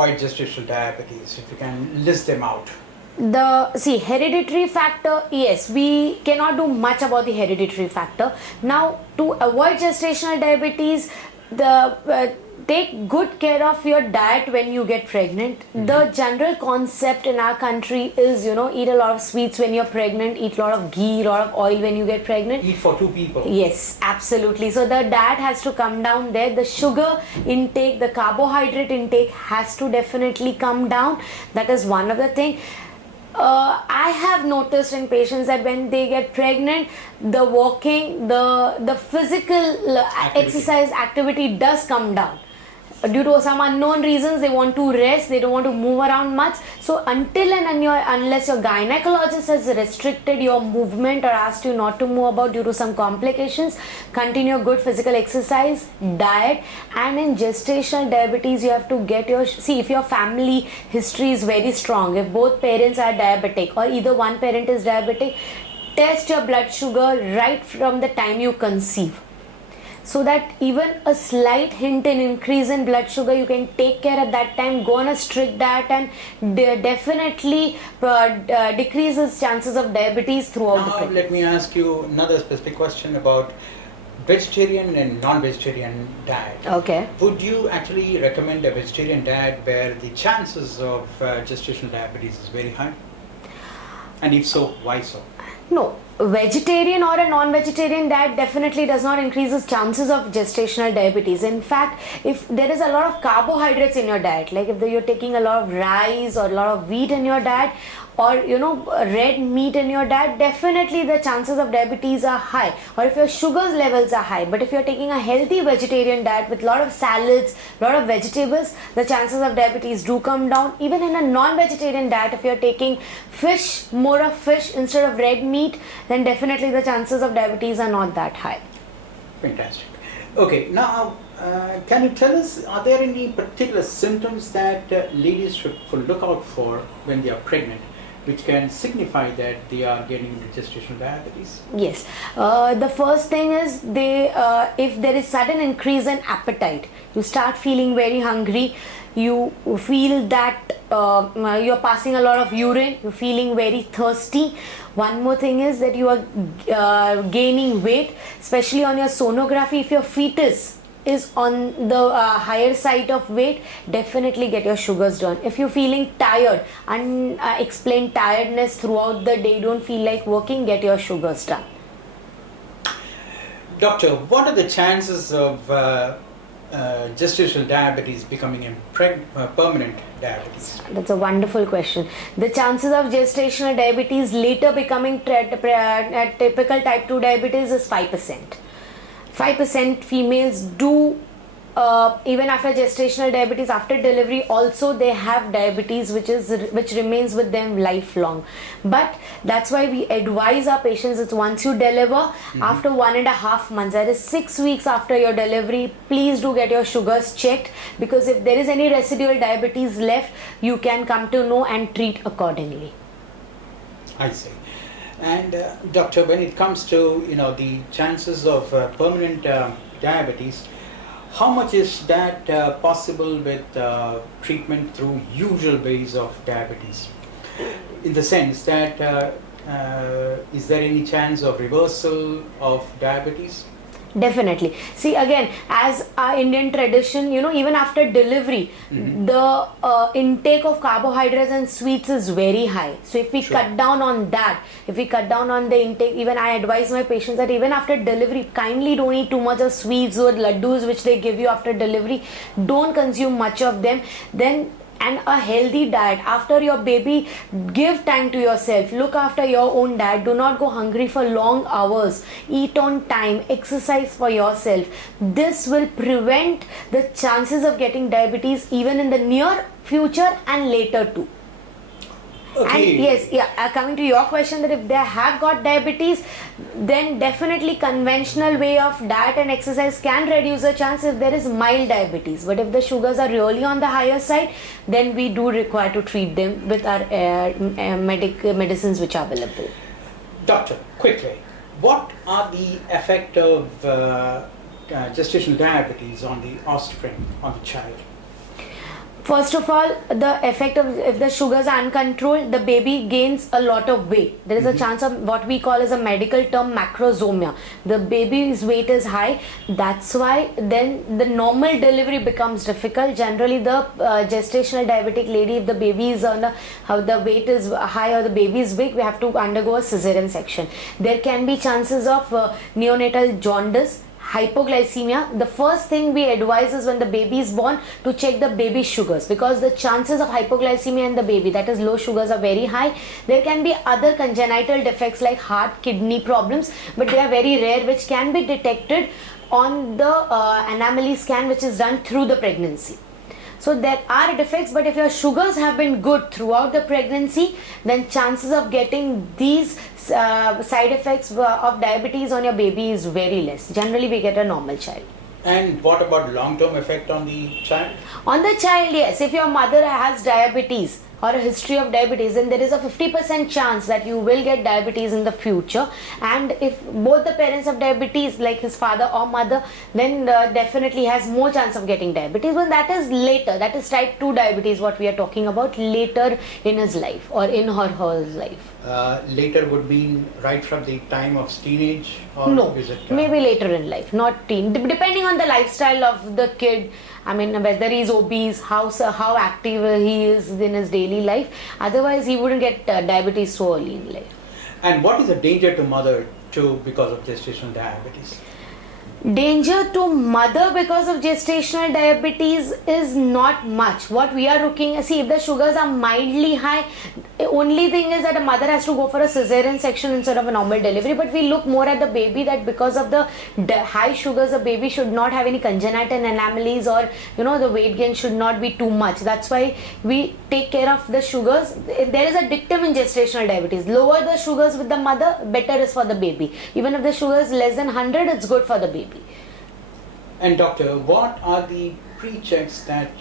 avoid gestational diabetes, if you can list them out? Hereditary factor, yes, we cannot do much about the hereditary factor. Now, to avoid gestational diabetes, take good care of your diet when you get pregnant. The general concept in our country is, eat a lot of sweets when you're pregnant, eat a lot of ghee, a lot of oil when you get pregnant. Eat for 2 people. Yes, absolutely. So the diet has to come down there. The sugar intake, the carbohydrate intake has to definitely come down. That is one of the things. I have noticed in patients that when they get pregnant, the walking, the physical exercise activity does come down. Due to some unknown reasons, they want to rest, they don't want to move around much. So until and unless your gynecologist has restricted your movement or asked you not to move about due to some complications, continue good physical exercise, diet. And in gestational diabetes, you have to get if your family history is very strong, if both parents are diabetic or either one parent is diabetic, test your blood sugar right from the time you conceive, so that even a slight hint in increase in blood sugar, you can take care at that time, go on a strict diet, and definitely decreases chances of diabetes throughout the pregnancy. Let me ask you another specific question about vegetarian and non-vegetarian diet. Okay. Would you actually recommend a vegetarian diet where the chances of gestational diabetes is very high? And if so, why so? No, vegetarian or a non-vegetarian diet definitely does not increase the chances of gestational diabetes. In fact, if there is a lot of carbohydrates in your diet, like if you're taking a lot of rice or a lot of wheat in your diet, or red meat in your diet, definitely the chances of diabetes are high. Or if your sugars levels are high, but if you're taking a healthy vegetarian diet with a lot of salads, a lot of vegetables, the chances of diabetes do come down. Even in a non-vegetarian diet, if you're taking more of fish instead of red meat, then definitely the chances of diabetes are not that high. Fantastic. Okay, now can you tell us, are there any particular symptoms that ladies should look out for when they are pregnant, which can signify that they are getting into gestational diabetes? Yes. The first thing is if there is sudden increase in appetite, you start feeling very hungry, you feel that you're passing a lot of urine, you're feeling very thirsty. One more thing is that you are gaining weight, especially on your sonography. If your fetus is on the higher side of weight, definitely get your sugars done. If you're feeling tired, unexplained tiredness throughout the day, don't feel like working, get your sugars done. Doctor, what are the chances of gestational diabetes becoming a permanent diabetes? That's a wonderful question. The chances of gestational diabetes later becoming typical type 2 diabetes is 5%. 5% females do, even after gestational diabetes, after delivery also they have diabetes which remains with them lifelong. But that's why we advise our patients that once you deliver, after 1.5 months, that is 6 weeks after your delivery, please do get your sugars checked, because if there is any residual diabetes left, you can come to know and treat accordingly. I see. And doctor, when it comes to the chances of permanent diabetes, how much is that possible with treatment through usual ways of diabetes? In the sense that is there any chance of reversal of diabetes? Definitely. See, again, as our Indian tradition, even after delivery, the intake of carbohydrates and sweets is very high. So if we cut down on that, if we cut down on the intake, even I advise my patients that even after delivery, kindly don't eat too much of sweets or laddus which they give you after delivery. Don't consume much of them. And a healthy diet after your baby. Give time to yourself, look after your own diet, do not go hungry for long hours, eat on time, exercise for yourself. This will prevent the chances of getting diabetes even in the near future and later too. Okay. And coming to your question, that if they have got diabetes, then definitely conventional way of diet and exercise can reduce the chance if there is mild diabetes. But if the sugars are really on the higher side, then we do require to treat them with our medicines which are available. Doctor, quickly, what are the effect of gestational diabetes on the offspring, on the child? First of all, the effect of if the sugars are uncontrolled, the baby gains a lot of weight. There is a chance of what we call as a medical term macrosomia. The baby's weight is high. That's why then the normal delivery becomes difficult. Generally, the gestational diabetic lady, if the baby is on how the weight is high or the baby is big, we have to undergo a cesarean section. There can be chances of neonatal jaundice, hypoglycemia. The first thing we advise is when the baby is born to check the baby sugars, because the chances of hypoglycemia in the baby, that is low sugars, are very high. There can be other congenital defects like heart, kidney problems, but they are very rare, which can be detected on the anomaly scan which is done through the pregnancy. So there are defects, but if your sugars have been good throughout the pregnancy, then chances of getting these side effects of diabetes on your baby is very less. Generally, we get a normal child. And what about long-term effect on the child? On the child, yes. If your mother has diabetes or a history of diabetes, then there is a 50% chance that you will get diabetes in the future. And if both the parents have diabetes, like his father or mother, then definitely has more chance of getting diabetes. But that is later. That is type 2 diabetes, what we are talking about, later in his life or in her life. Later would mean right from the time of teenage, or No, is it maybe later in life, not teen. Depending on the lifestyle of the kid. I mean, whether he's obese, how active he is in his daily life. Otherwise, he wouldn't get diabetes so early in life. And what is the danger to mother too because of gestational diabetes? Danger to mother because of gestational diabetes is not much. What we are looking, see, if the sugars are mildly high, the only thing is that a mother has to go for a cesarean section instead of a normal delivery. But we look more at the baby, that because of the high sugars, the baby should not have any congenital anomalies, or the weight gain should not be too much. That's why we take care of the sugars. There is a dictum in gestational diabetes: lower the sugars with the mother, better is for the baby. Even if the sugar is less than 100, it's good for the baby. And doctor, what are the pre-checks that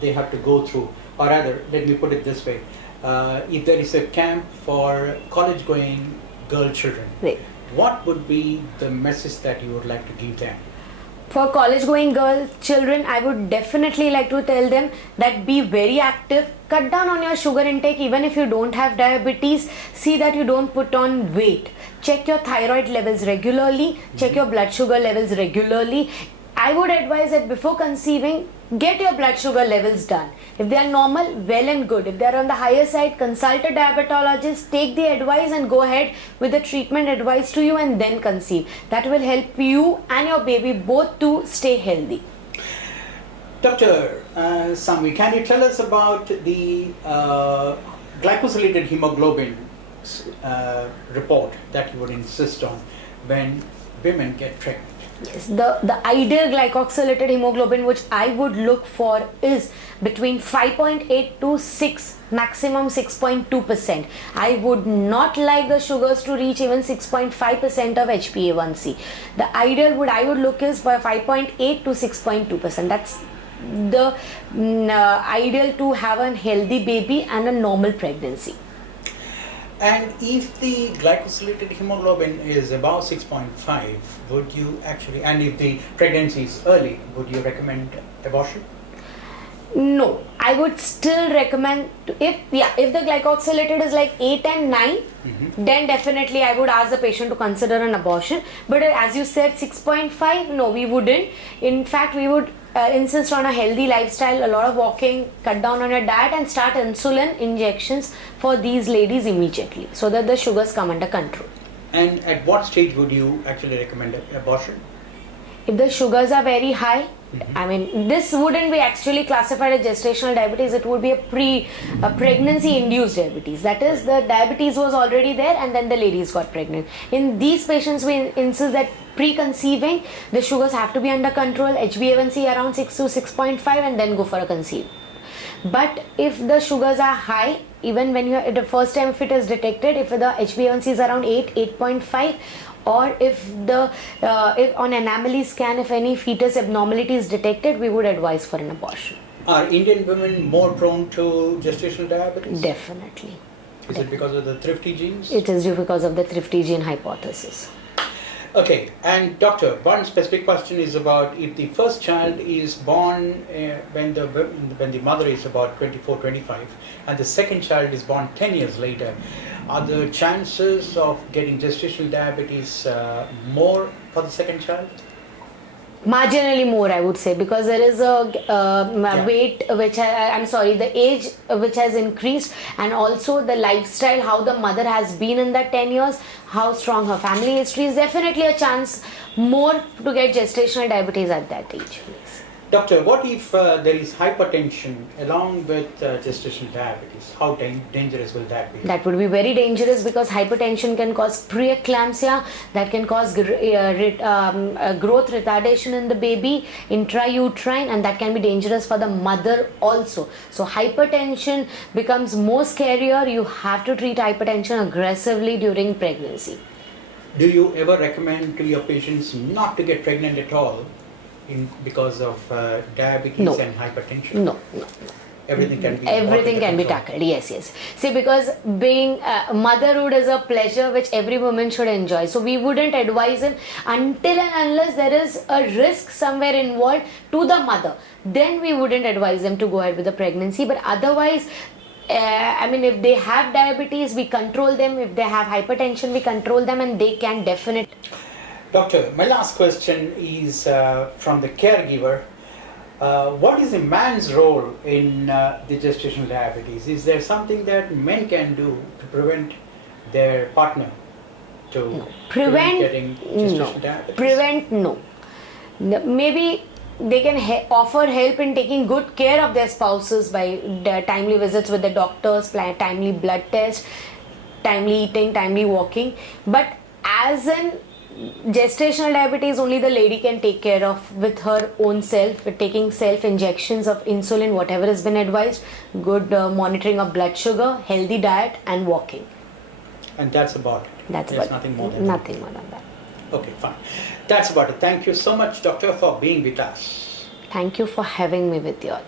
they have to go through? Or rather, let me put it this way. If there is a camp for college-going girl children, Right. what would be the message that you would like to give them? For college-going girl children, I would definitely like to tell them that be very active, cut down on your sugar intake even if you don't have diabetes. See that you don't put on weight. Check your thyroid levels regularly, check your blood sugar levels regularly. I would advise that before conceiving, get your blood sugar levels done. If they are normal, well and good. If they are on the higher side, consult a diabetologist, take the advice and go ahead with the treatment advised to you, and then conceive. That will help you and your baby both to stay healthy. Dr. Sanghvi, can you tell us about the glycosylated hemoglobin report that you would insist on when women get pregnant? Yes, the ideal glycosylated hemoglobin which I would look for is between 5.8 to 6, maximum 6.2%. I would not like the sugars to reach even 6.5% of HbA1c. The ideal I would look is for 5.8 to 6.2%. That's the ideal to have a healthy baby and a normal pregnancy. And if the glycosylated hemoglobin is above 6.5, would you actually, and if the pregnancy is early, would you recommend abortion? No, I would still recommend if the glycosylated is like 8 and 9, then definitely I would ask the patient to consider an abortion. But as you said, 6.5, no, we wouldn't. In fact, we would insist on a healthy lifestyle, a lot of walking, cut down on your diet, and start insulin injections for these ladies immediately so that the sugars come under control. And at what stage would you actually recommend abortion? If the sugars are very high, I mean, this wouldn't be actually classified as gestational diabetes. It would be a pregnancy-induced diabetes. That is, the diabetes was already there and then the ladies got pregnant. In these patients, we insist that pre-conceiving, the sugars have to be under control, HbA1c around 6 to 6.5, and then go for a conceive. But if the sugars are high, even when the first time if it is detected, if the HbA1c is around 8, 8.5, or if on anomaly scan, if any fetus abnormality is detected, we would advise for an abortion. Are Indian women more prone to gestational diabetes? Definitely. Is it because of the thrifty genes? It is because of the thrifty gene hypothesis. Okay, and doctor, one specific question is about if the first child is born when the mother is about 24, 25, and the second child is born 10 years later, are the chances of getting gestational diabetes more for the second child? Marginally more, I would say, because there is a weight which the age which has increased, and also the lifestyle, how the mother has been in that 10 years, how strong her family history is, definitely a chance more to get gestational diabetes at that age. Doctor, what if there is hypertension along with gestational diabetes? How dangerous will that be? That would be very dangerous, because hypertension can cause preeclampsia, that can cause growth retardation in the baby, intrauterine, and that can be dangerous for the mother also. So hypertension becomes more scarier. You have to treat hypertension aggressively during pregnancy. Do you ever recommend to your patients not to get pregnant at all because of diabetes and hypertension? No. Everything can be tackled. Yes. See, because being motherhood is a pleasure which every woman should enjoy. So we wouldn't advise him until and unless there is a risk somewhere involved to the mother. Then we wouldn't advise them to go ahead with the pregnancy. But otherwise, if they have diabetes, we control them. If they have hypertension, we control them, and they can definitely. Doctor, my last question is from the caregiver. What is a man's role in the gestational diabetes? Is there something that men can do to prevent their partner to getting gestational diabetes? Prevent, no. Maybe they can offer help in taking good care of their spouses by timely visits with the doctors, timely blood tests, timely eating, timely walking. But as in gestational diabetes, only the lady can take care of with her own self, with taking self injections of insulin, whatever has been advised, good monitoring of blood sugar, healthy diet, and walking. And that's about it. There's nothing more than nothing more than that. Okay, fine. That's about it. Thank you so much, doctor, for being with us. Thank you for having me with you all.